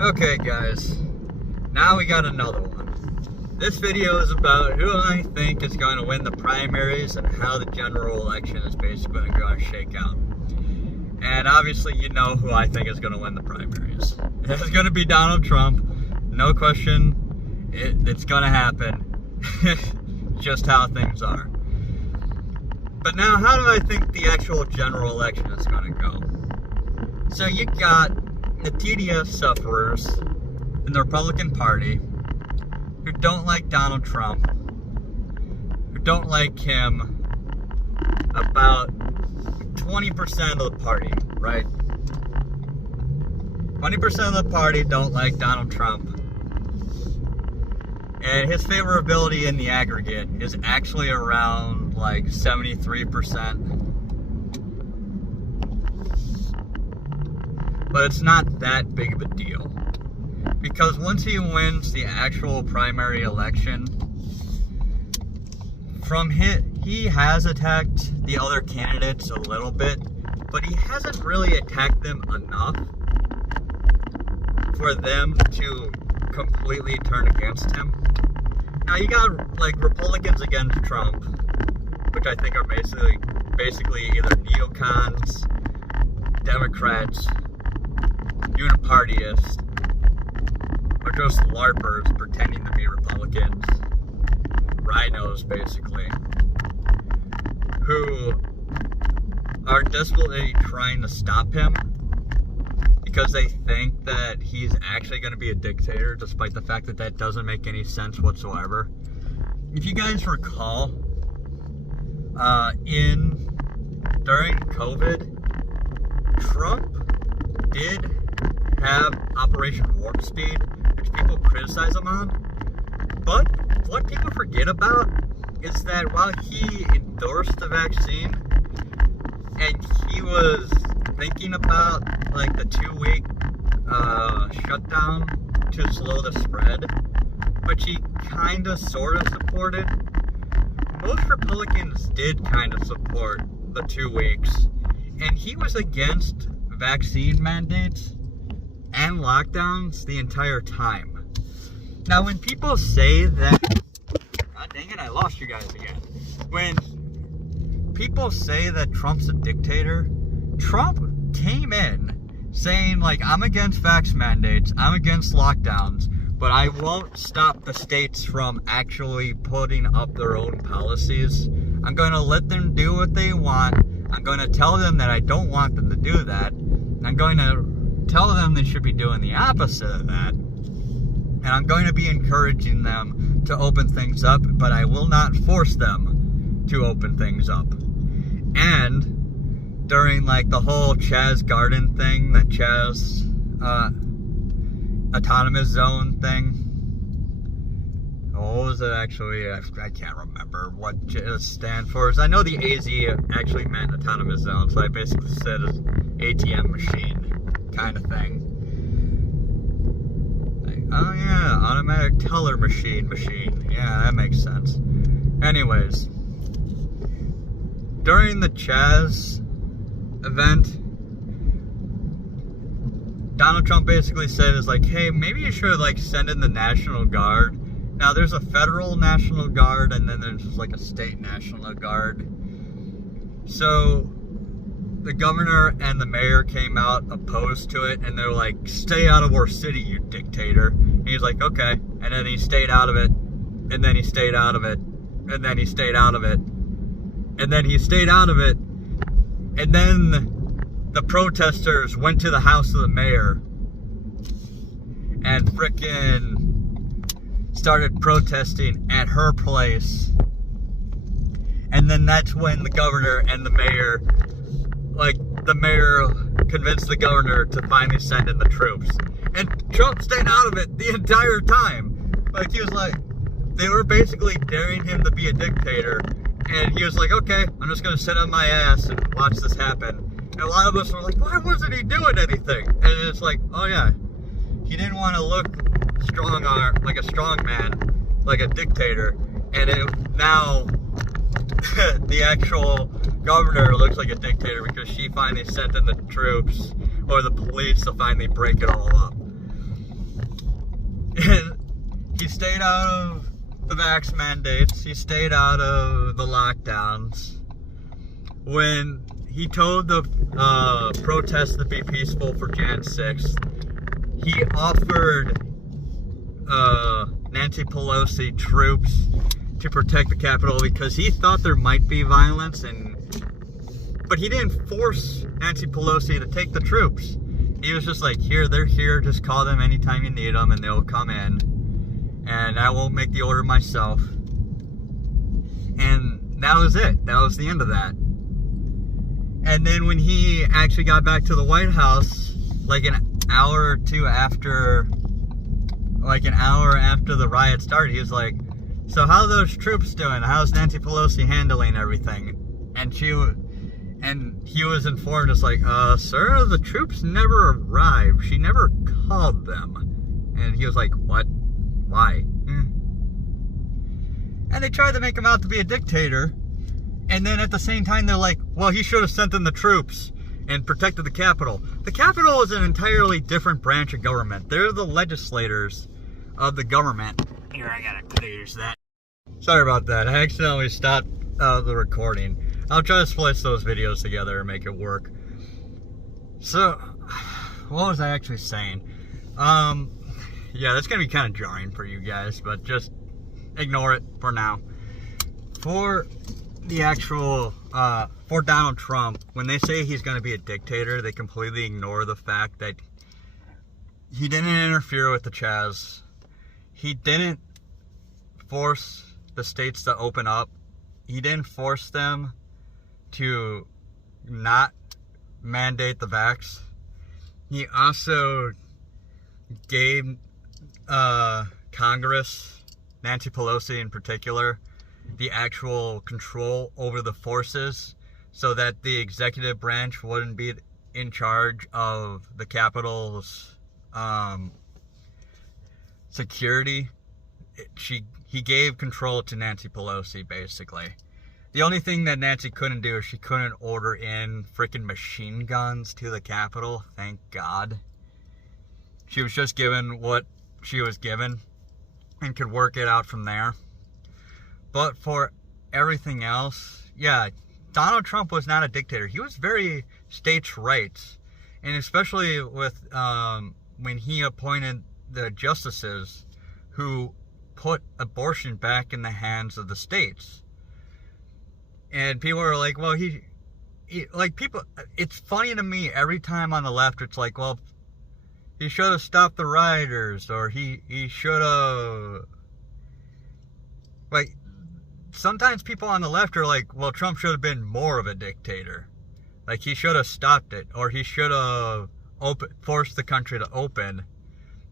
Okay guys, now we got another one. This video is about who I think is going to win the primaries and how the general election is basically going to shake out. And obviously you know who I think is going to win the primaries. It's going to be Donald Trump. No question, it's going to happen. Just how things are. But now, how do I think the actual general election is going to go? So you got the TDS sufferers in the Republican Party who don't like Donald Trump, who don't like him, about 20% of the party, right? 20% of the party don't like Donald Trump. And his favorability in the aggregate is actually around like 73%. But it's not that big of a deal. Because once he wins the actual primary election, he has attacked the other candidates a little bit, but he hasn't really attacked them enough for them to completely turn against him. Now you got like Republicans against Trump, which I think are basically either neocons, Democrats, unipartyists, or just LARPers pretending to be Republicans, rhinos basically, who are desperately trying to stop him because they think that he's actually going to be a dictator, despite the fact that that doesn't make any sense whatsoever. If you guys recall, during COVID, Trump did have Operation Warp Speed, which people criticize him on. But what people forget about is that while he endorsed the vaccine and he was thinking about like the 2-week shutdown to slow the spread, which he kind of sort of supported, most Republicans did kind of support the 2 weeks, and he was against vaccine mandates and lockdowns the entire time. Now when people say that, god dang it, I lost you guys again. When people say that Trump's a dictator, Trump came in saying like, I'm against vax mandates, I'm against lockdowns, but I won't stop the states from actually putting up their own policies. I'm going to let them do what they want. I'm going to tell them that I don't want them to do that. I'm going to tell them they should be doing the opposite of that. And I'm going to be encouraging them to open things up, but I will not force them to open things up. And during like the whole Chaz Garden thing, the Chaz autonomous zone thing, what was it actually? I can't remember what it stands for. I know the AZ actually meant autonomous zone, so I basically said ATM machine kind of thing. Like, oh yeah, automatic teller machine. Yeah, that makes sense. Anyways, during the Chaz event, Donald Trump basically said is like, hey, maybe you should like send in the National Guard. Now there's a federal National Guard and then there's just like a state National Guard. So the governor and the mayor came out opposed to it, and they're like, stay out of our city, you dictator. And he's like, okay. And then he stayed out of it, and then he stayed out of it, and then he stayed out of it, and then he stayed out of it, and then the protesters went to the house of the mayor and frickin' started protesting at her place. And then that's when the governor and the mayor, like, the mayor convinced the governor to finally send in the troops. And Trump stayed out of it the entire time. Like, he was like, they were basically daring him to be a dictator. And he was like, okay, I'm just going to sit on my ass and watch this happen. And a lot of us were like, why wasn't he doing anything? And it's like, oh yeah, he didn't want to look strong, like a strong man, like a dictator. And now the actual governor looks like a dictator because she finally sent in the troops, or the police to finally break it all up. And he stayed out of the vax mandates. He stayed out of the lockdowns. When he told the protests to be peaceful for Jan 6th, he offered Nancy Pelosi troops to protect the Capitol because he thought there might be violence, but he didn't force Nancy Pelosi to take the troops. He was just like, here, they're here, just call them anytime you need them and they'll come in. And I won't make the order myself. And that was it. That was the end of that. And then when he actually got back to the White House, like an hour or two after, the riot started, he was like, so how are those troops doing? How's Nancy Pelosi handling everything? And he was informed, just like, sir, the troops never arrived. She never called them. And he was like, what? Why? And they tried to make him out to be a dictator. And then at the same time, they're like, well, he should have sent in the troops and protected the Capitol. The Capitol is an entirely different branch of government. They're the legislators of the government. Here, I gotta close that. Sorry about that. I accidentally stopped the recording. I'll try to splice those videos together and make it work. So, what was I actually saying? Yeah, that's gonna be kind of jarring for you guys, but just ignore it for now. For the actual, for Donald Trump, when they say he's gonna be a dictator, they completely ignore the fact that he didn't interfere with the Chaz. He didn't force the states to open up. He didn't force them to not mandate the vax. He also gave Congress, Nancy Pelosi in particular, the actual control over the forces so that the executive branch wouldn't be in charge of the Capitol's security. He gave control to Nancy Pelosi, basically. The only thing that Nancy couldn't do is she couldn't order in freaking machine guns to the Capitol. Thank God. She was just given what she was given and could work it out from there. But for everything else, yeah, Donald Trump was not a dictator. He was very states' rights. And especially with when he appointed the justices who put abortion back in the hands of the states. And people are like, well, he like, people, it's funny to me every time on the left, it's like, well, he should have stopped the rioters, or he should have, like, sometimes people on the left are like, well, Trump should have been more of a dictator. Like, he should have stopped it, or he should have forced the country to open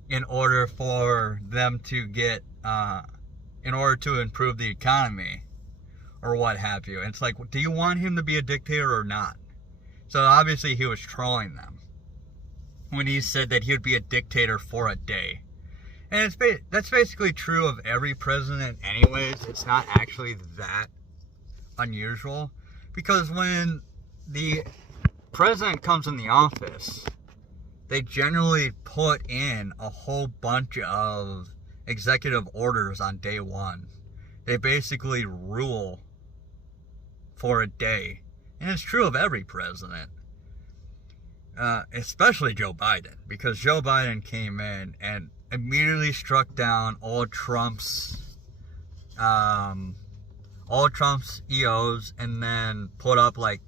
in order for them to get, in order to improve the economy, or what have you. And it's like, do you want him to be a dictator or not? So obviously he was trolling them when he said that he would be a dictator for a day. And that's basically true of every president anyways. It's not actually that unusual, because when the president comes in the office, they generally put in a whole bunch of executive orders on day one. They basically rule for a day. And it's true of every president. Especially Joe Biden. Because Joe Biden came in and immediately struck down all Trump's EOs, and then put up like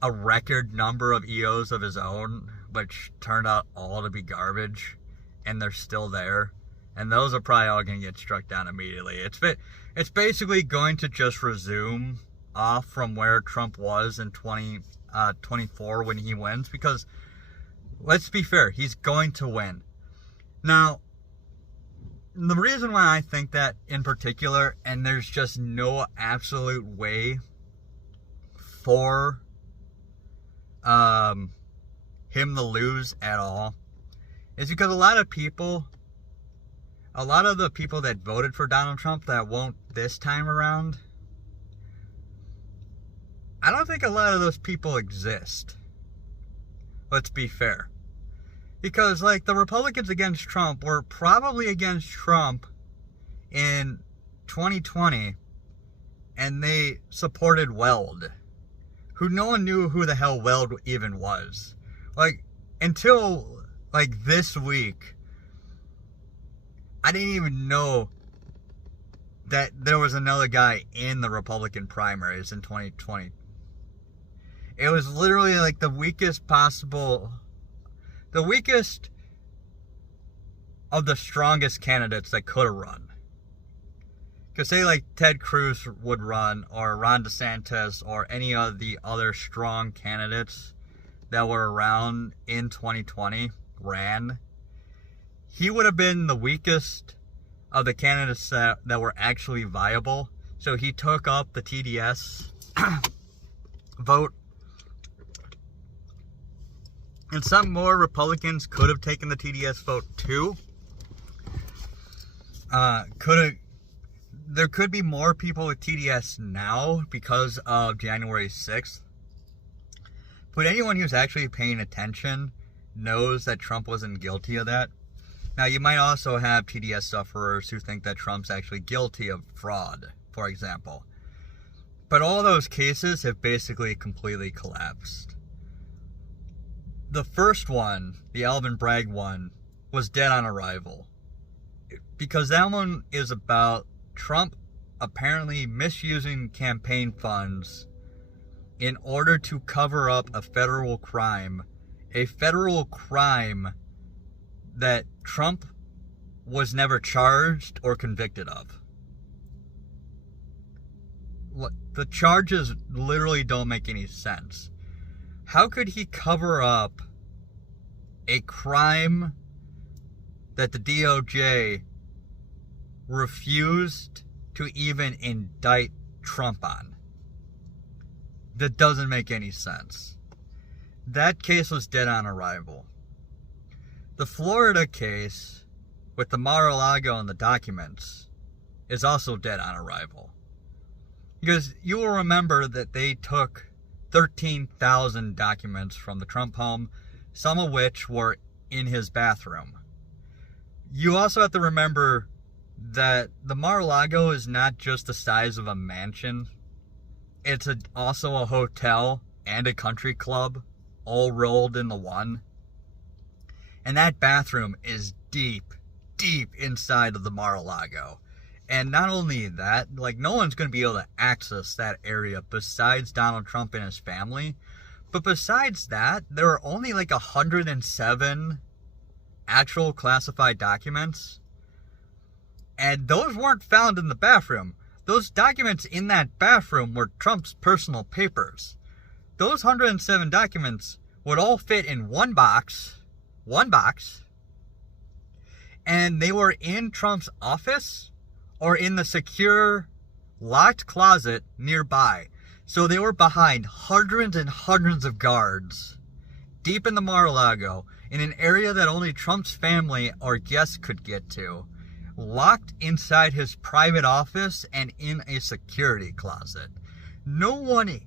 a record number of EOs of his own, which turned out all to be garbage, and they're still there. And those are probably all going to get struck down immediately. It's basically going to just resume off from where Trump was in 2024 when he wins, because let's be fair, he's going to win. Now, the reason why I think that in particular, and there's just no absolute way for him to lose at all, is because a lot of the people that voted for Donald Trump that won't this time around, I don't think a lot of those people exist. Let's be fair. Because, like, the Republicans against Trump were probably against Trump in 2020, and they supported Weld, who no one knew who the hell Weld even was. Like, until, like, this week, I didn't even know that there was another guy in the Republican primaries in 2020. It was literally, like, the weakest of the strongest candidates that could have run. Because say like Ted Cruz would run, or Ron DeSantis, or any of the other strong candidates that were around in 2020 ran, he would have been the weakest of the candidates that were actually viable. So he took up the TDS vote. And some more Republicans could have taken the TDS vote too. There could be more people with TDS now because of January 6th. But anyone who's actually paying attention knows that Trump wasn't guilty of that. Now, you might also have TDS sufferers who think that Trump's actually guilty of fraud, for example. But all those cases have basically completely collapsed. The first one, the Alvin Bragg one, was dead on arrival. Because that one is about Trump apparently misusing campaign funds in order to cover up a federal crime that Trump was never charged or convicted of. The charges literally don't make any sense. How could he cover up a crime that the DOJ refused to even indict Trump on? That doesn't make any sense. That case was dead on arrival. The Florida case with the Mar-a-Lago and the documents is also dead on arrival. Because you will remember that they took 13,000 documents from the Trump home, some of which were in his bathroom. You also have to remember that the Mar-a-Lago is not just the size of a mansion. It's also a hotel and a country club, all rolled into one. And that bathroom is deep, deep inside of the Mar-a-Lago. And not only that, like, no one's going to be able to access that area besides Donald Trump and his family. But besides that, there are only like 107 actual classified documents. And those weren't found in the bathroom. Those documents in that bathroom were Trump's personal papers. Those 107 documents would all fit in one box, and they were in Trump's office or in the secure, locked closet nearby. So they were behind hundreds and hundreds of guards, deep in the Mar-a-Lago, in an area that only Trump's family or guests could get to, locked inside his private office and in a security closet. No one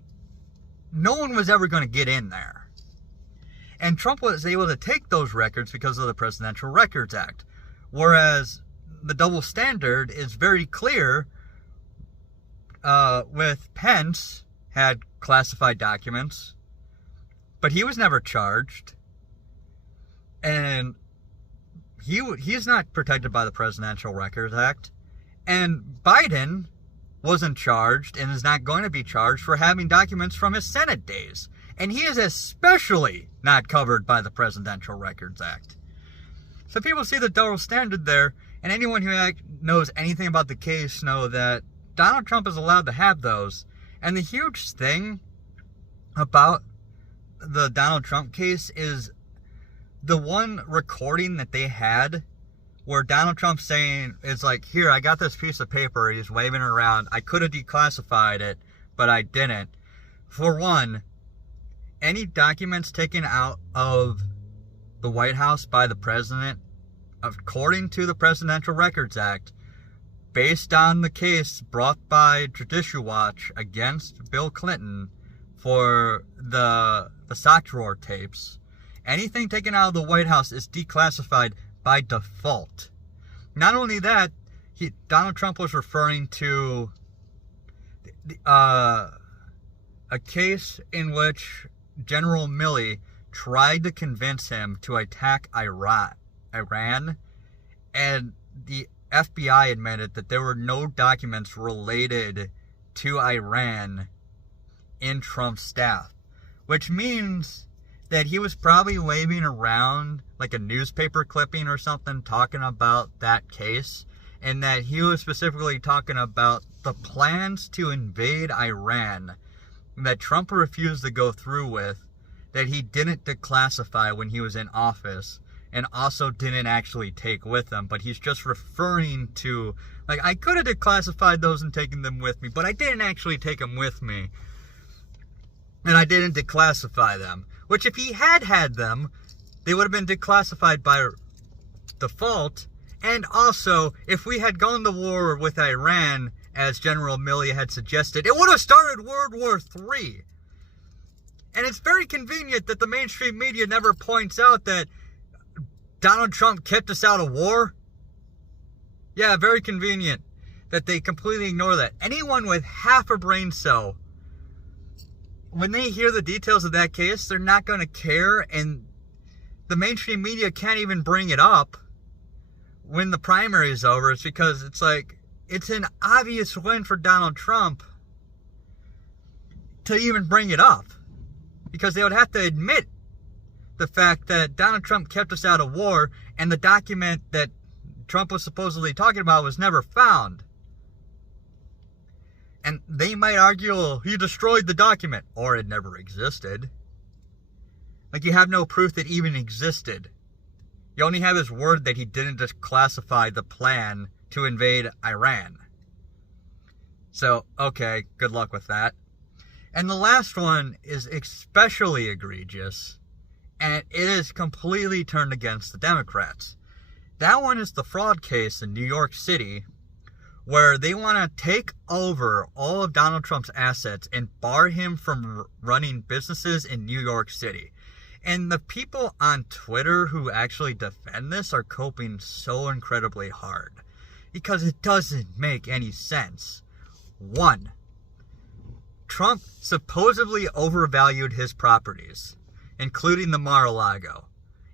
was ever going to get in there. And Trump was able to take those records because of the Presidential Records Act. Whereas the double standard is very clear with Pence had classified documents, but he was never charged. And he's not protected by the Presidential Records Act. And Biden wasn't charged and is not going to be charged for having documents from his Senate days. And he is especially not covered by the Presidential Records Act. So people see the double standard there, and anyone who knows anything about the case know that Donald Trump is allowed to have those. And the huge thing about the Donald Trump case is the one recording that they had where Donald Trump's saying, it's like, here, I got this piece of paper, he's waving it around, I could have declassified it, but I didn't. For one, any documents taken out of the White House by the president, according to the Presidential Records Act, based on the case brought by Judicial Watch against Bill Clinton for the sock drawer tapes, Anything taken out of the White House is declassified by default. Not only that, Donald Trump was referring to a case in which General Milley tried to convince him to attack Iran, and the FBI admitted that there were no documents related to Iran in Trump's staff, which means that he was probably waving around like a newspaper clipping or something talking about that case, and that he was specifically talking about the plans to invade Iran that Trump refused to go through with, that he didn't declassify when he was in office, and also didn't actually take with him, but he's just referring to, like, I could have declassified those and taken them with me, but I didn't actually take them with me, and I didn't declassify them. Which, if he had had them, they would have been declassified by default. And also, if we had gone to war with Iran, as General Milley had suggested, it would have started World War III. And it's very convenient that the mainstream media never points out that Donald Trump kept us out of war. Yeah, very convenient that they completely ignore that. Anyone with half a brain cell, when they hear the details of that case, they're not going to care, and the mainstream media can't even bring it up when the primary is over. It's because it's like, it's an obvious win for Donald Trump to even bring it up, because they would have to admit the fact that Donald Trump kept us out of war, and the document that Trump was supposedly talking about was never found. And they might argue, well, he destroyed the document, or it never existed. Like, you have no proof that it even existed. You only have his word that he didn't declassify the plan to invade Iran. So, okay, good luck with that. And the last one is especially egregious, and it is completely turned against the Democrats. That one is the fraud case in New York City, where they want to take over all of Donald Trump's assets and bar him from running businesses in New York City. And the people on Twitter who actually defend this are coping so incredibly hard, because it doesn't make any sense. 1, Trump supposedly overvalued his properties, including the Mar-a-Lago.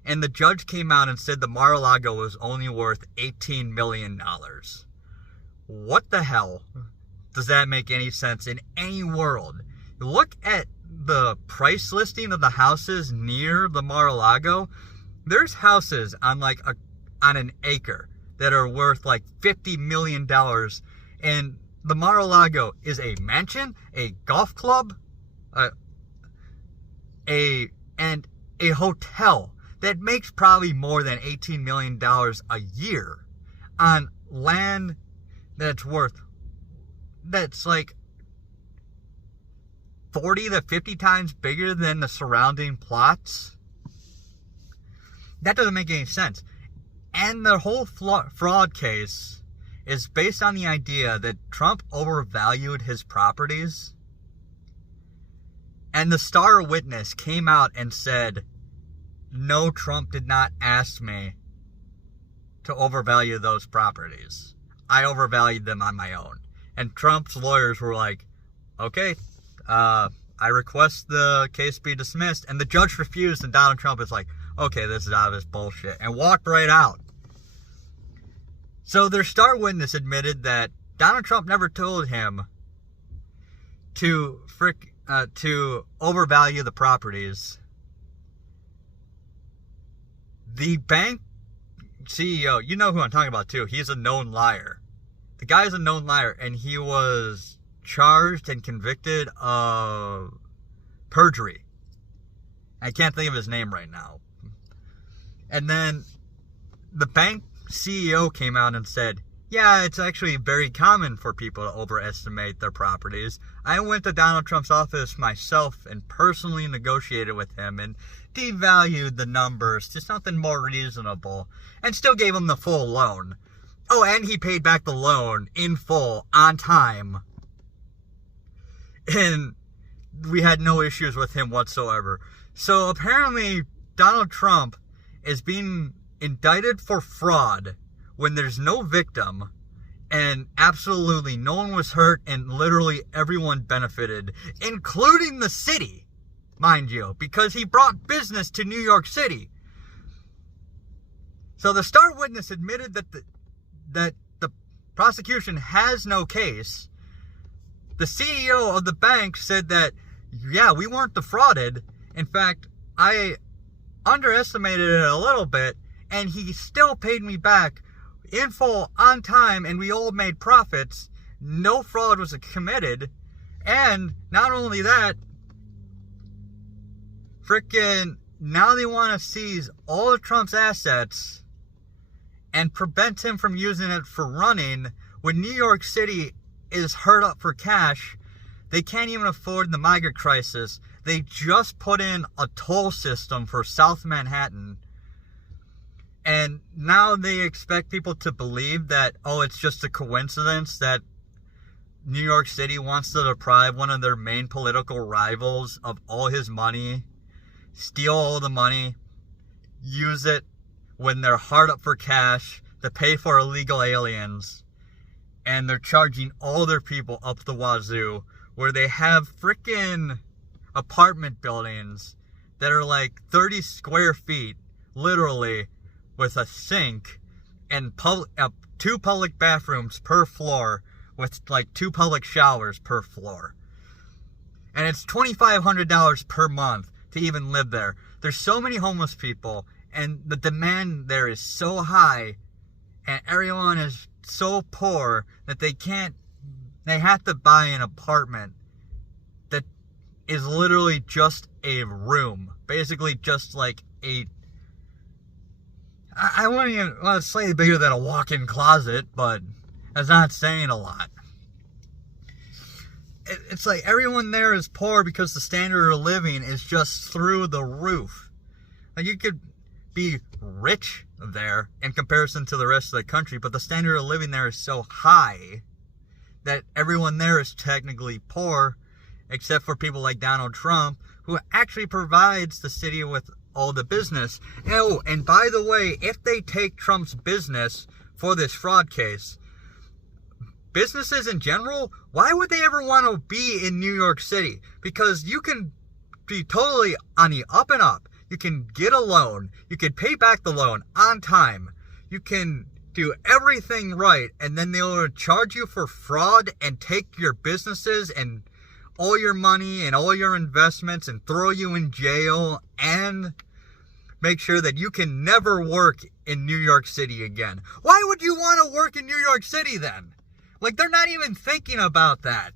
And the judge came out and said the Mar-a-Lago was only worth $18 million. What the hell does that make any sense in any world? Look at the price listing of the houses near the Mar-a-Lago. There's houses on on an acre that are worth like $50 million, and the Mar-a-Lago is a mansion, a golf club, and a hotel that makes probably more than $18 million a year on land that's like 40 to 50 times bigger than the surrounding plots. That doesn't make any sense. And the whole fraud case is based on the idea that Trump overvalued his properties. And the star witness came out and said, no, Trump did not ask me to overvalue those properties. I overvalued them on my own. And Trump's lawyers were like, okay, I request the case be dismissed. And the judge refused, and Donald Trump is like, okay, this is out of his bullshit, and walked right out. So their star witness admitted that Donald Trump never told him to overvalue the properties. The bank CEO, you know who I'm talking about too, he's a known liar. The guy's a known liar, and he was charged and convicted of perjury. I can't think of his name right now. And then the bank CEO came out and said, yeah, it's actually very common for people to overestimate their properties. I went to Donald Trump's office myself and personally negotiated with him and devalued the numbers to something more reasonable, and still gave him the full loan. Oh, and he paid back the loan in full, on time. And we had no issues with him whatsoever. So apparently Donald Trump is being indicted for fraud when there's no victim and absolutely no one was hurt and literally everyone benefited, including the city, mind you, because he brought business to New York City. So the star witness admitted that the prosecution has no case. The CEO of the bank said that, yeah, we weren't defrauded. In fact, I underestimated it a little bit, and he still paid me back in full, on time, and we all made profits. No fraud was committed. And not only that, frickin' now they want to seize all of Trump's assets and prevent him from using it for running. When New York City is hard up for cash, they can't even afford the migrant crisis. They just put in a toll system for South Manhattan. And now they expect people to believe that, oh, it's just a coincidence that New York City wants to deprive one of their main political rivals of all his money, steal all the money, use it when they're hard up for cash to pay for illegal aliens. And they're charging all their people up the wazoo, where they have frickin' apartment buildings that are like 30 square feet, literally, with a sink and 2 public bathrooms per floor with like 2 public showers per floor. And it's $2,500 per month to even live there. There's so many homeless people, and the demand there is so high, and everyone is so poor that they have to buy an apartment that is literally just a room. Basically just like I wouldn't even, well, it's slightly bigger than a walk-in closet, but that's not saying a lot. It's like everyone there is poor because the standard of living is just through the roof. Like, you could be rich there in comparison to the rest of the country, but the standard of living there is so high that everyone there is technically poor, except for people like Donald Trump, who actually provides the city with all the business. Oh, and by the way, if they take Trump's business for this fraud case, businesses in general, why would they ever want to be in New York City? Because you can be totally on the up and up. You can get a loan. You can pay back the loan on time. You can do everything right, and then they'll charge you for fraud and take your businesses and all your money and all your investments and throw you in jail and make sure that you can never work in New York City again. Why would you want to work in New York City then? Like, they're not even thinking about that.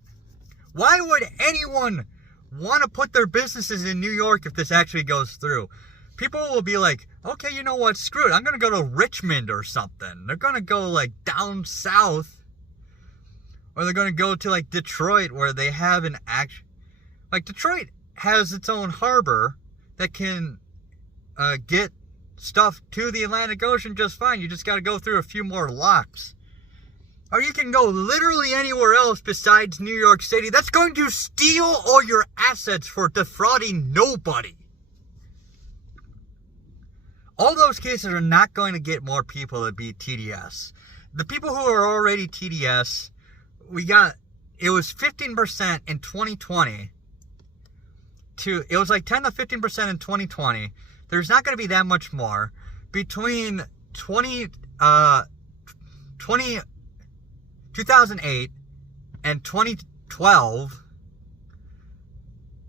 Why would anyone want to put their businesses in New York if this actually goes through? People will be like, okay, you know what, screw it. I'm going to go to Richmond or something. They're going to go, like, down south. Or they're going to go to, like, Detroit, where they have an action. Like, Detroit has its own harbor that can get stuff to the Atlantic Ocean just fine. You just got to go through a few more locks. Or you can go literally anywhere else besides New York City. That's going to steal all your assets for defrauding nobody. All those cases are not going to get more people to be TDS. The people who are already TDS, it was 15% in 2020. It was like 10 to 15% in 2020. There's not going to be that much more. Between 2008 and 2012,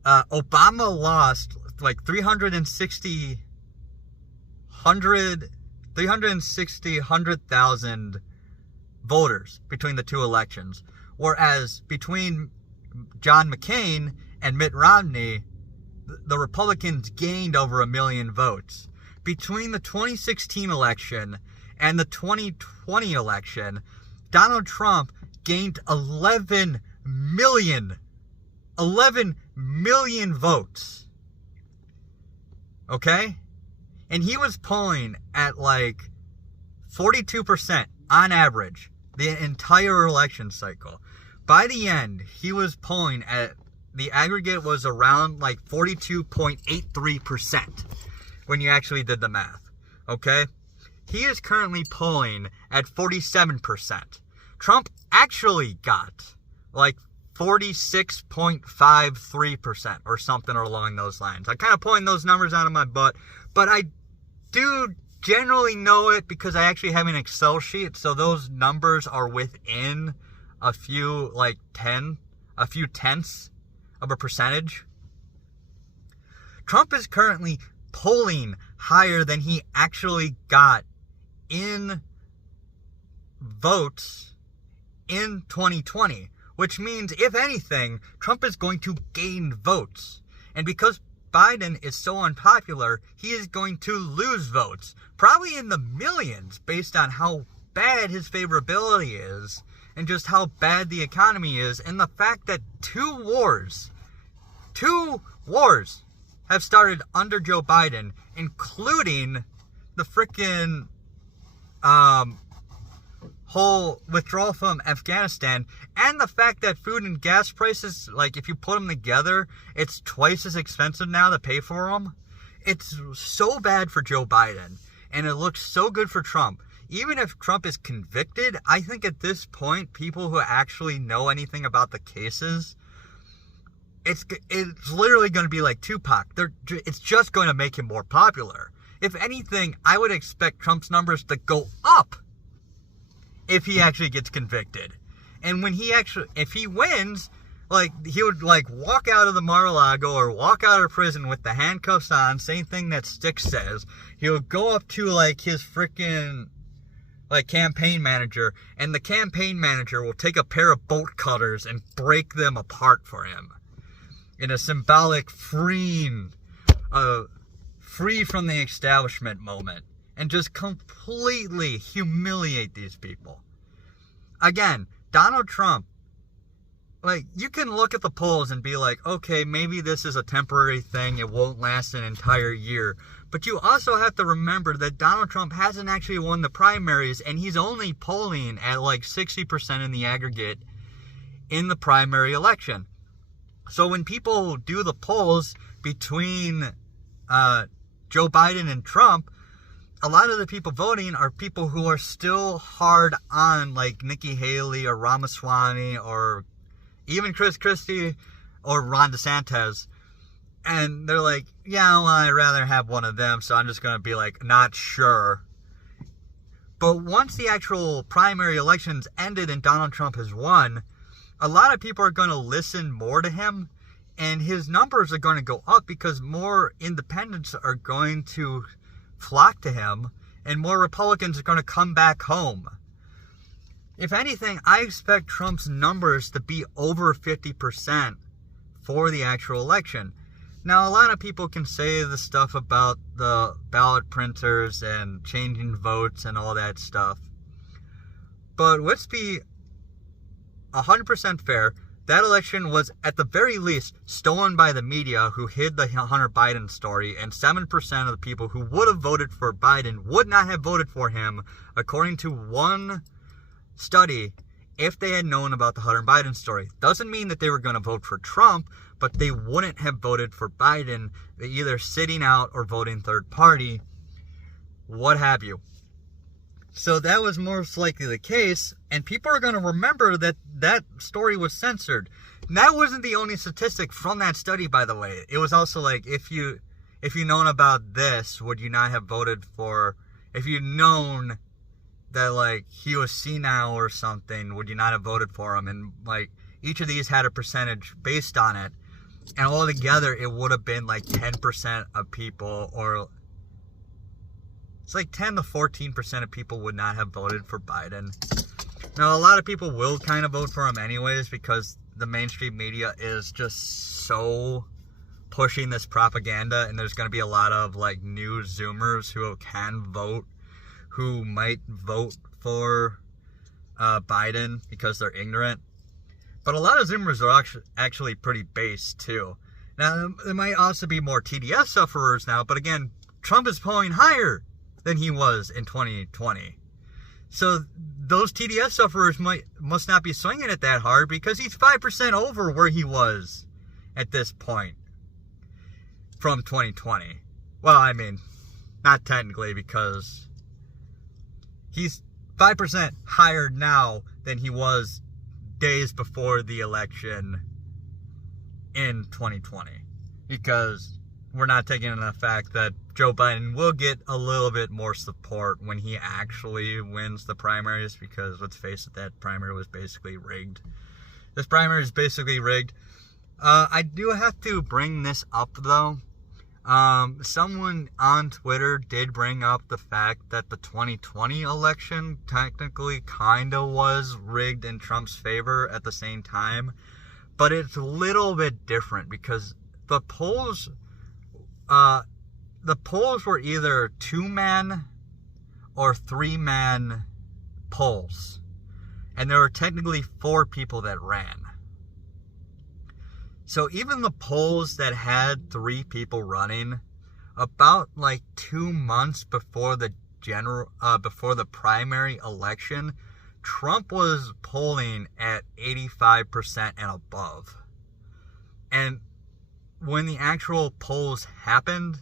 Obama lost like 360,000 voters between the two elections. Whereas between John McCain and Mitt Romney, the Republicans gained over 1 million votes. Between the 2016 election and the 2020 election, Donald Trump gained 11 million votes. Okay? And he was polling at like 42% on average the entire election cycle. By the end, he was polling at, the aggregate was around like 42.83%, when you actually did the math, okay? He is currently polling at 47%. Trump actually got like 46.53% or something along those lines. I'm kind of pulling those numbers out of my butt, but I do generally know it because I actually have an Excel sheet, so those numbers are within a few tenths of a percentage. Trump is currently polling higher than he actually got in votes in 2020, which means, if anything, Trump is going to gain votes. And because Biden is so unpopular, he is going to lose votes, probably in the millions, based on how bad his favorability is, and just how bad the economy is, and the fact that two wars have started under Joe Biden, including the frickin' whole withdrawal from Afghanistan, and the fact that food and gas prices, like, if you put them together, it's twice as expensive now to pay for them. It's so bad for Joe Biden, and it looks so good for Trump. Even if Trump is convicted, I think at this point, people who actually know anything about the cases, it's literally going to be like Tupac. It's just going to make him more popular. If anything, I would expect Trump's numbers to go up if he actually gets convicted. And if he wins, like, he would, like, walk out of the Mar-a-Lago or walk out of prison with the handcuffs on, same thing that Styx says. He would go up to, like, his freaking, like, campaign manager, and the campaign manager will take a pair of bolt cutters and break them apart for him in a symbolic free from the establishment moment, and just completely humiliate these people. Again, Donald Trump, like, you can look at the polls and be like, okay, maybe this is a temporary thing, it won't last an entire year. But you also have to remember that Donald Trump hasn't actually won the primaries, and he's only polling at like 60% in the aggregate in the primary election. So when people do the polls between Joe Biden and Trump, a lot of the people voting are people who are still hard on, like Nikki Haley or Ramaswamy or even Chris Christie or Ron DeSantis. And they're like, yeah, well, I'd rather have one of them, so I'm just going to be like, not sure. But once the actual primary elections ended and Donald Trump has won, a lot of people are going to listen more to him, and his numbers are going to go up because more independents are going to flock to him, and more Republicans are going to come back home. If anything, I expect Trump's numbers to be over 50% for the actual election. Now, a lot of people can say the stuff about the ballot printers and changing votes and all that stuff. But let's be 100% fair. That election was, at the very least, stolen by the media who hid the Hunter Biden story, and 7% of the people who would have voted for Biden would not have voted for him, according to one study, if they had known about the Hunter Biden story. Doesn't mean that they were going to vote for Trump, but they wouldn't have voted for Biden, either sitting out or voting third party, what have you. So that was most likely the case, and people are going to remember that that story was censored. And that wasn't the only statistic from that study, by the way. It was also like, if you known about this, would you not have voted for, if you'd known that, like, he was senile or something, would you not have voted for him? And, like, each of these had a percentage based on it, and altogether it would have been like 10% of people, or it's like 10 to 14% of people would not have voted for Biden. Now, a lot of people will kind of vote for him anyways, because the mainstream media is just so pushing this propaganda, and there's going to be a lot of, like, new Zoomers who can vote, who might vote for Biden because they're ignorant. But a lot of Zoomers are actually pretty base, too. Now, there might also be more TDS sufferers now, but again, Trump is polling higher than he was in 2020. So those TDS sufferers must not be swinging it that hard, because he's 5% over where he was at this point from 2020. Well, I mean, Not technically, because he's 5% higher now than he was days before the election in 2020. Because we're not taking into the fact that Joe Biden will get a little bit more support when he actually wins the primaries, because let's face it, that primary was basically rigged. This primary is basically rigged. I do have to bring this up, though. Someone on Twitter did bring up the fact that the 2020 election technically kind of was rigged in Trump's favor at the same time. But it's a little bit different, because the polls were either 2-man or 3-man polls. And there were technically 4 people that ran. So even the polls that had 3 people running, about like 2 months before the primary election, Trump was polling at 85% and above. And when the actual polls happened,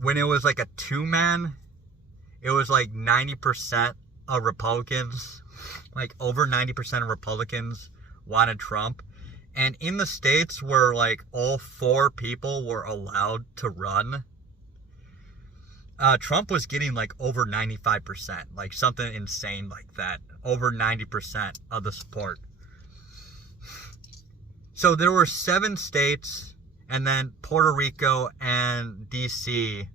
when it was like a 2-man, it was like 90% of Republicans, like over 90% of Republicans wanted Trump. And in the states where like all 4 people were allowed to run, Trump was getting like over 95%, like something insane like that, over 90% of the support. So there were 7 states, and then Puerto Rico and DC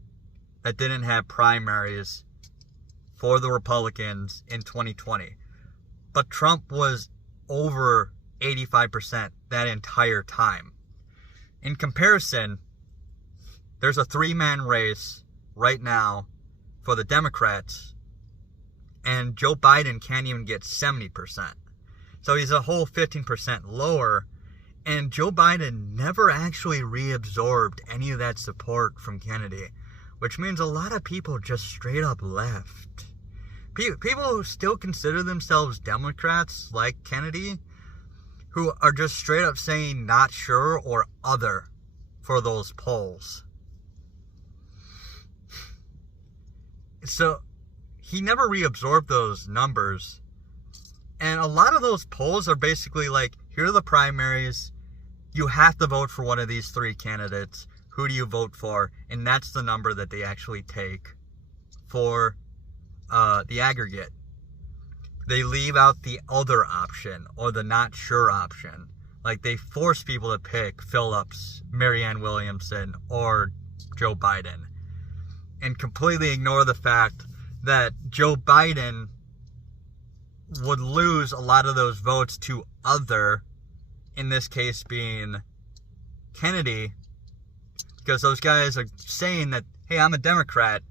that didn't have primaries for the Republicans in 2020. But Trump was over 85% that entire time. In comparison, there's a 3-man race right now for the Democrats, and Joe Biden can't even get 70%. So he's a whole 15% lower, and Joe Biden never actually reabsorbed any of that support from Kennedy, which means a lot of people just straight up left. People who still consider themselves Democrats, like Kennedy, who are just straight up saying not sure or other for those polls. So he never reabsorbed those numbers. And a lot of those polls are basically like, here are the primaries. You have to vote for one of these 3 candidates. Who do you vote for? And that's the number that they actually take for the aggregate. They leave out the other option or the not sure option. Like they force people to pick Phillips, Marianne Williamson, or Joe Biden, and completely ignore the fact that Joe Biden would lose a lot of those votes to other, in this case being Kennedy, because those guys are saying that, hey, I'm a Democrat.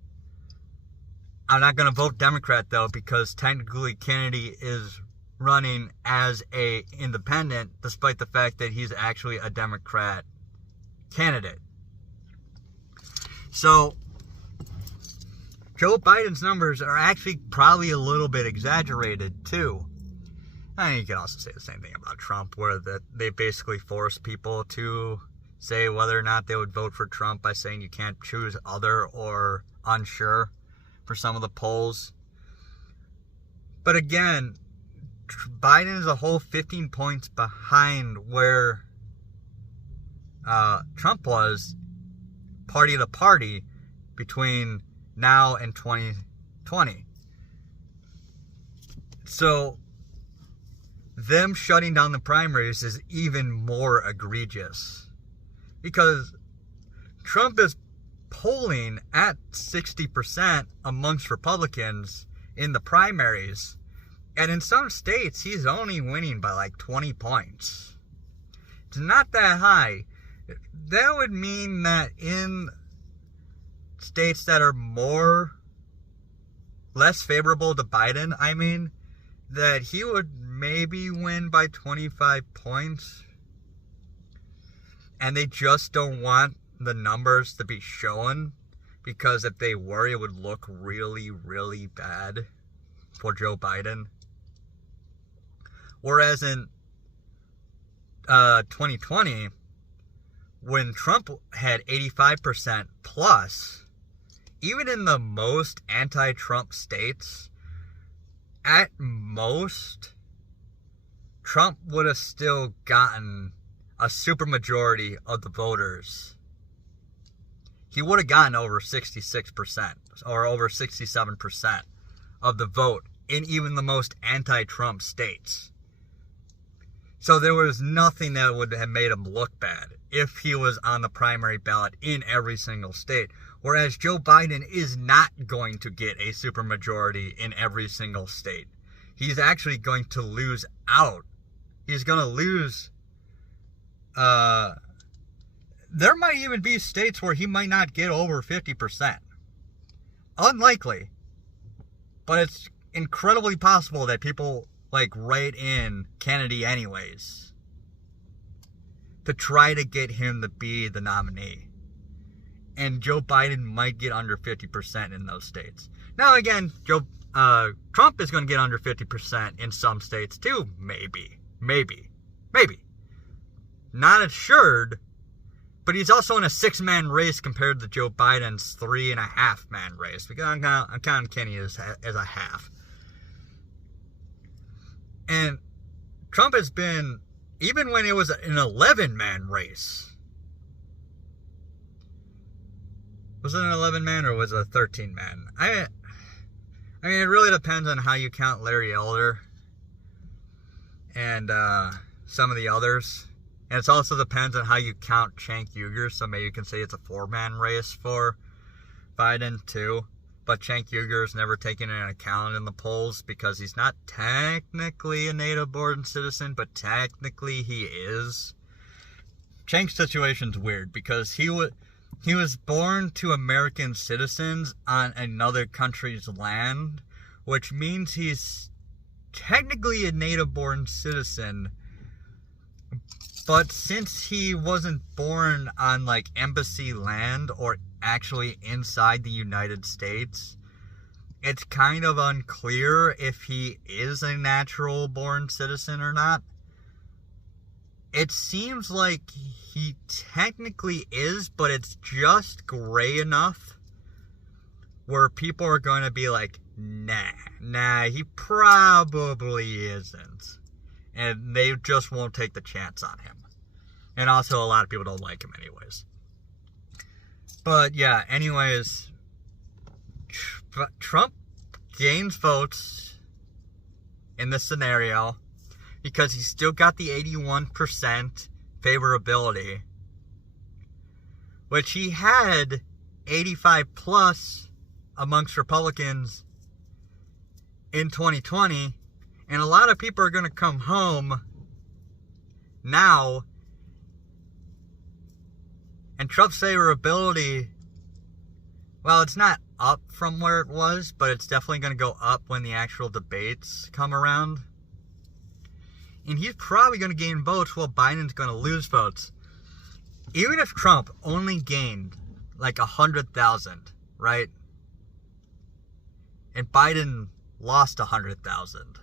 I'm not going to vote Democrat, though, because technically Kennedy is running as a independent, despite the fact that he's actually a Democrat candidate. So Joe Biden's numbers are actually probably a little bit exaggerated, too. I mean, you can also say the same thing about Trump, where they basically force people to say whether or not they would vote for Trump by saying you can't choose other or unsure for some of the polls. But again, Biden is a whole 15 points behind where Trump was party to party between now and 2020. So them shutting down the primaries is even more egregious, because Trump is polling at 60% amongst Republicans in the primaries, and in some states he's only winning by like 20 points. It's not that high. That would mean that in states that are less favorable to Biden, that he would maybe win by 25 points, and they just don't want the numbers to be shown, because if they were, it would look really, really bad for Joe Biden. Whereas in 2020, when Trump had 85% plus, even in the most anti-Trump states, at most, Trump would have still gotten a supermajority of the voters. He would have gotten over 66% or over 67% of the vote in even the most anti-Trump states. So there was nothing that would have made him look bad if he was on the primary ballot in every single state. Whereas Joe Biden is not going to get a supermajority in every single state. He's actually going to lose out. He's going to lose. There might even be states where he might not get over 50%. Unlikely. But it's incredibly possible that people write in Kennedy anyways to try to get him to be the nominee. And Joe Biden might get under 50% in those states. Now again, Trump is going to get under 50% in some states too. Maybe. Not assured, but he's also in a 6-man race compared to Joe Biden's 3.5-man race. Because I'm counting Kenny as a half. And Trump has been, even when it was an 11-man race. Was it an 11-man or was it a 13-man? I mean, it really depends on how you count Larry Elder and some of the others. And it also depends on how you count Cenk Uygur. So maybe you can say it's a 4-man race for Biden too. But Cenk Uygur is never taken into account in the polls because he's not technically a native-born citizen, but technically he is. Cenk's situation's weird because he was born to American citizens on another country's land, which means he's technically a native-born citizen. But since he wasn't born on embassy land or actually inside the United States, it's kind of unclear if he is a natural-born citizen or not. It seems like he technically is, but it's just gray enough where people are going to be like, nah, he probably isn't. And they just won't take the chance on him. And also, a lot of people don't like him anyways. But yeah, anyways, Trump gains votes in this scenario because he's still got the 81% favorability, which he had 85 plus amongst Republicans in 2020. And a lot of people are going to come home now. And Trump's favorability, well, it's not up from where it was, but it's definitely going to go up when the actual debates come around. And he's probably going to gain votes while Biden's going to lose votes. Even if Trump only gained 100,000, right? And Biden lost 100,000.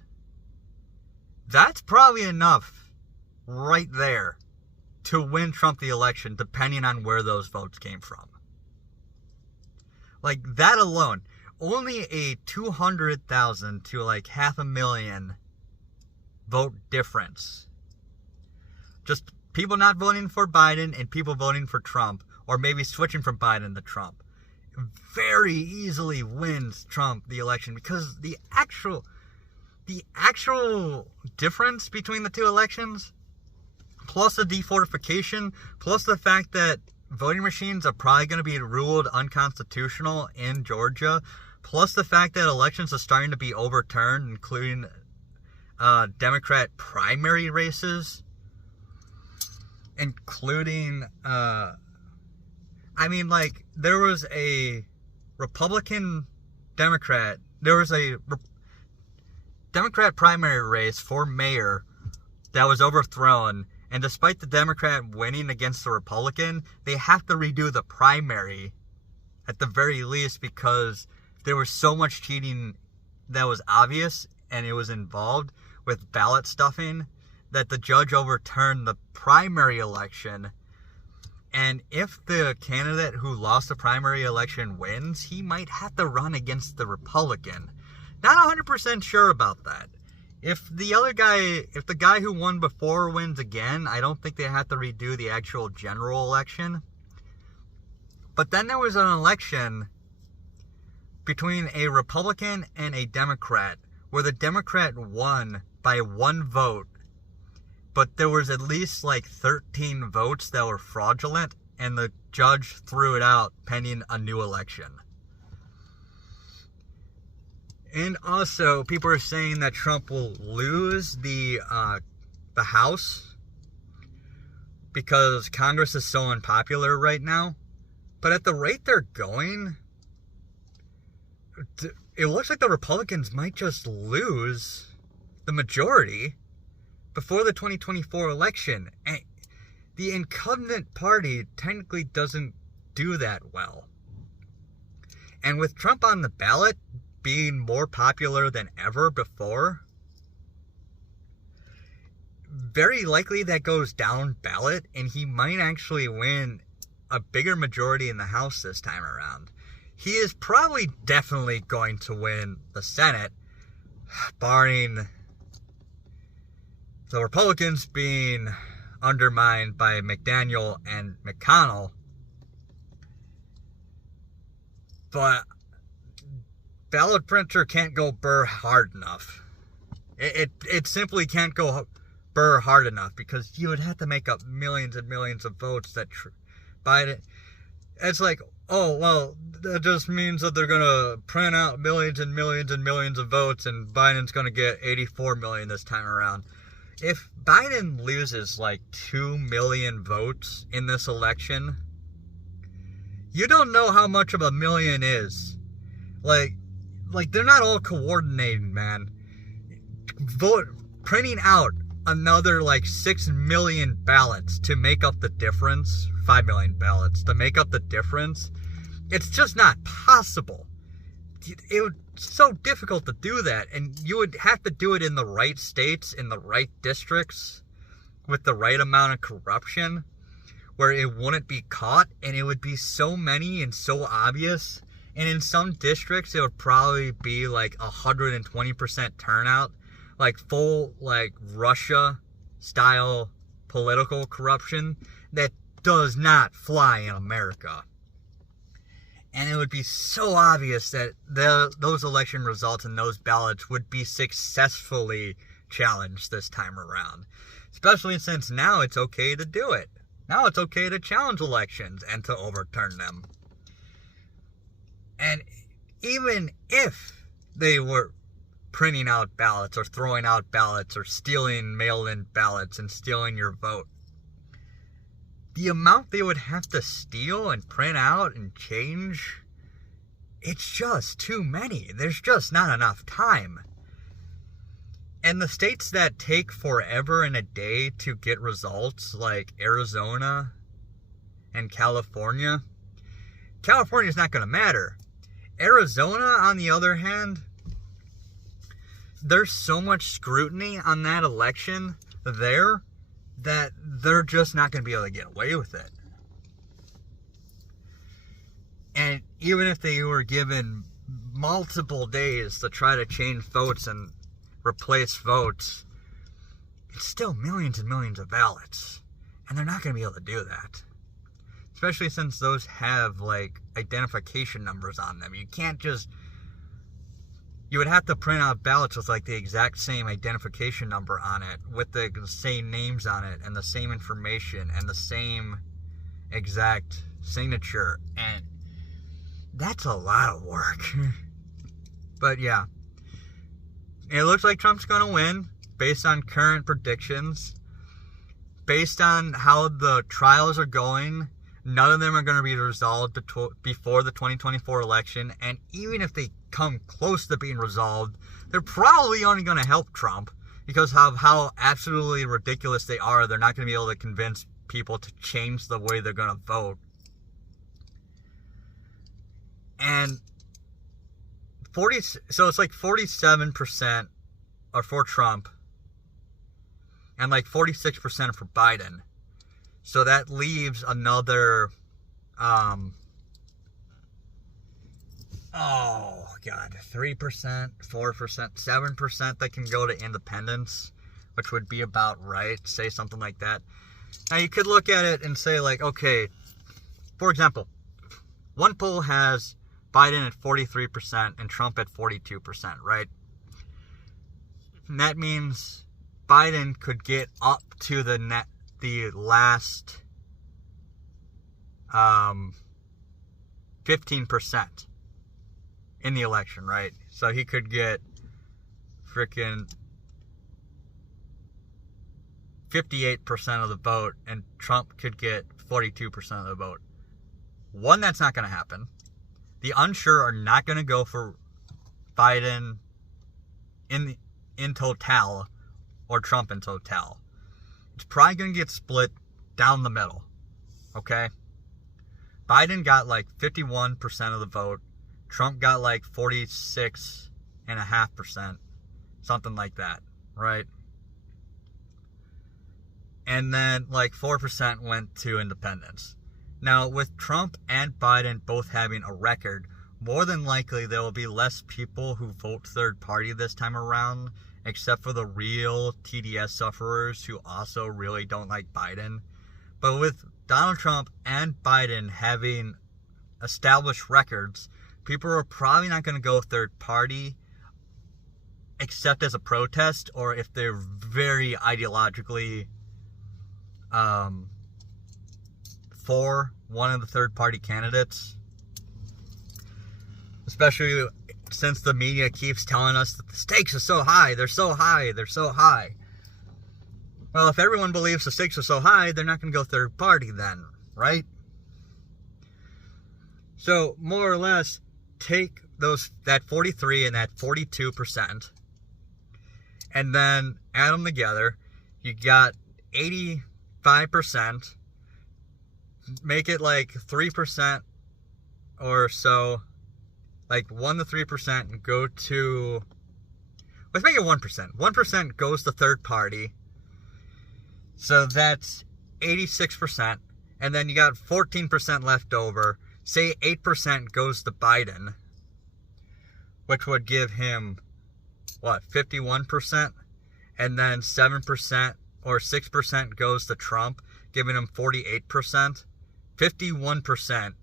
That's probably enough right there to win Trump the election, depending on where those votes came from. That alone, only a 200,000 to 500,000 vote difference. Just people not voting for Biden and people voting for Trump, or maybe switching from Biden to Trump, very easily wins Trump the election, because the actual difference between the two elections, plus the defortification, plus the fact that voting machines are probably going to be ruled unconstitutional in Georgia, plus the fact that elections are starting to be overturned, including Democrat primary races, including, there was a Democrat primary race for mayor that was overthrown, and despite the Democrat winning against the Republican, they have to redo the primary at the very least because there was so much cheating that was obvious and it was involved with ballot stuffing that the judge overturned the primary election And if the candidate who lost the primary election wins, he might have to run against the Republican. Not 100% sure about that. If the guy who won before wins again, I don't think they have to redo the actual general election. But then there was an election between a Republican and a Democrat, where the Democrat won by 1 vote, but there was at least like 13 votes that were fraudulent, and the judge threw it out pending a new election. And also, people are saying that Trump will lose the House because Congress is so unpopular right now. But at the rate they're going, it looks like the Republicans might just lose the majority before the 2024 election. And the incumbent party technically doesn't do that well. And with Trump on the ballot being more popular than ever before, very likely that goes down ballot, and he might actually win a bigger majority in the House this time around. He is probably definitely going to win the Senate, barring the Republicans being undermined by McDaniel and McConnell. But ballot printer can't go burr hard enough. It simply can't go burr hard enough, because you would have to make up millions and millions of votes that Biden. It's like, oh, well, that just means that they're going to print out millions and millions and millions of votes, and Biden's going to get 84 million this time around. If Biden loses like 2 million votes in this election, you don't know how much of a million is. Like they're not all coordinated, man. Printing out another like 6 million ballots to make up the difference, 5 million ballots to make up the difference, it's just not possible. It would so difficult to do that, and you would have to do it in the right states, in the right districts, with the right amount of corruption, where it wouldn't be caught, and it would be so many and so obvious. And in some districts, it would probably be like 120% turnout, like full, like Russia-style political corruption that does not fly in America. And it would be so obvious that those election results and those ballots would be successfully challenged this time around. Especially since now it's okay to do it. Now it's okay to challenge elections and to overturn them. And even if they were printing out ballots or throwing out ballots or stealing mail-in ballots and stealing your vote, the amount they would have to steal and print out and change, it's just too many. There's just not enough time. And the states that take forever and a day to get results, like Arizona and California's not going to matter. Arizona, on the other hand, there's so much scrutiny on that election there that they're just not going to be able to get away with it. And even if they were given multiple days to try to change votes and replace votes, it's still millions and millions of ballots. And they're not going to be able to do that. Especially since those have, like, identification numbers on them. You would have to print out ballots with, like, the exact same identification number on it, with the same names on it, and the same information, and the same exact signature. And that's a lot of work. But, yeah. It looks like Trump's going to win, based on current predictions. Based on how the trials are going, none of them are going to be resolved before the 2024 election. And even if they come close to being resolved, they're probably only going to help Trump because of how absolutely ridiculous they are. They're not going to be able to convince people to change the way they're going to vote. And so it's like 47% are for Trump and like 46% for Biden. So that leaves another, 3%, 4%, 7% that can go to independents, which would be about right, say something like that. Now you could look at it and say like, okay, for example, one poll has Biden at 43% and Trump at 42%, right? And that means Biden could get up to the last 15% in the election, right? So he could get freaking 58% of the vote, and Trump could get 42% of the vote. One, that's not going to happen. The unsure are not going to go for Biden in total or Trump in total. It's probably going to get split down the middle, okay? Biden got like 51% of the vote. Trump got like 46.5%, something like that, right? And then like 4% went to independents. Now, with Trump and Biden both having a record, more than likely there will be less people who vote third party this time around, except for the real TDS sufferers who also really don't like Biden. But with Donald Trump and Biden having established records, people are probably not going to go third party except as a protest, or if they're very ideologically for one of the third party candidates. Especially since the media keeps telling us that the stakes are so high, they're so high, they're so high. Well, if everyone believes the stakes are so high, they're not going to go third party then, right? So, more or less, take that 43 and that 42%, and then add them together. You got 85%. Make it like 3% or so. Like 1 to 3% go to... Let's make it 1%. 1% goes to third party. So that's 86%. And then you got 14% left over. Say 8% goes to Biden, which would give him, 51%? And then 7% or 6% goes to Trump, giving him 48%. 51%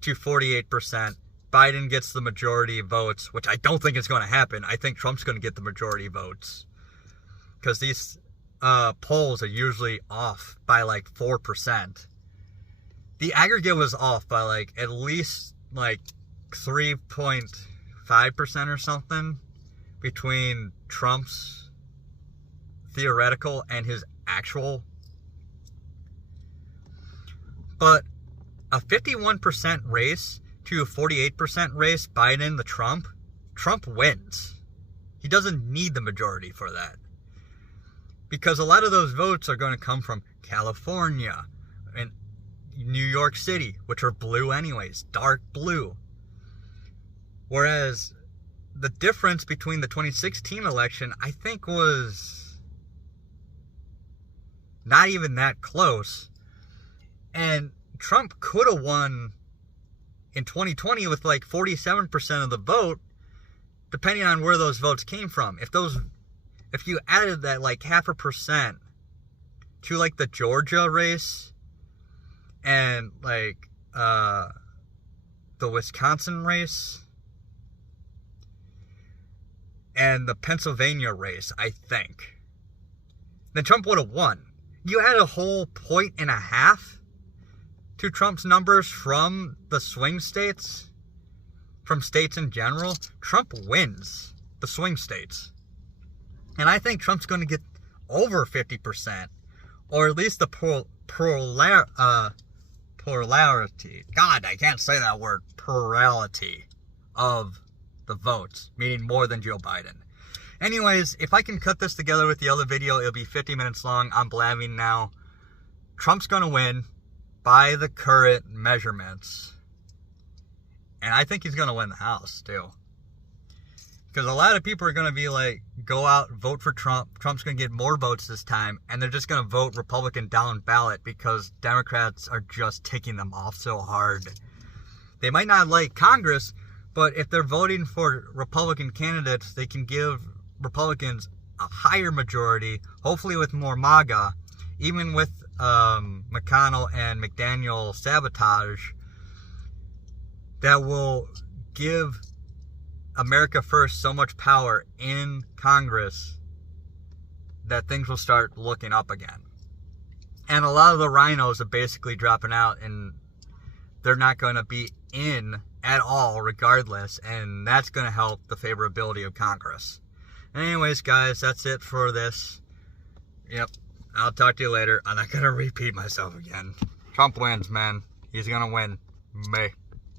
to 48%. Biden gets the majority of votes, which I don't think is going to happen. I think Trump's going to get the majority of votes. Because these polls are usually off by like 4%. The aggregate was off by like at least like 3.5% or something between Trump's theoretical and his actual. But a 51% race to a 48% race, Biden to Trump wins. He doesn't need the majority for that. Because a lot of those votes are going to come from California and New York City, which are blue anyways, dark blue. Whereas the difference between the 2016 election, I think, was not even that close. And Trump could have won in 2020 with like 47% of the vote, depending on where those votes came from. If you added that like 0.5% to like the Georgia race and like the Wisconsin race and the Pennsylvania race, I think, then Trump would have won. You add a whole 1.5 to Trump's numbers from the swing states, from states in general. Trump wins the swing states. And I think Trump's going to get over 50%, or at least the plurality. God, I can't say that word. Plurality of the votes, meaning more than Joe Biden. Anyways, if I can cut this together with the other video, it'll be 50 minutes long. I'm blabbing now. Trump's going to win by the current measurements. And I think he's going to win the House, too. Because a lot of people are going to be like, go out, vote for Trump. Trump's going to get more votes this time. And they're just going to vote Republican down ballot because Democrats are just ticking them off so hard. They might not like Congress, but if they're voting for Republican candidates, they can give Republicans a higher majority, hopefully with more MAGA. Even with McConnell and McDaniel sabotage, that will give America First so much power in Congress that things will start looking up again. And a lot of the rhinos are basically dropping out, and they're not going to be in at all regardless, and that's going to help the favorability of Congress. Anyways, guys, that's it for this. Yep, I'll talk to you later. I'm not going to repeat myself again. Trump wins, man. He's going to win. May.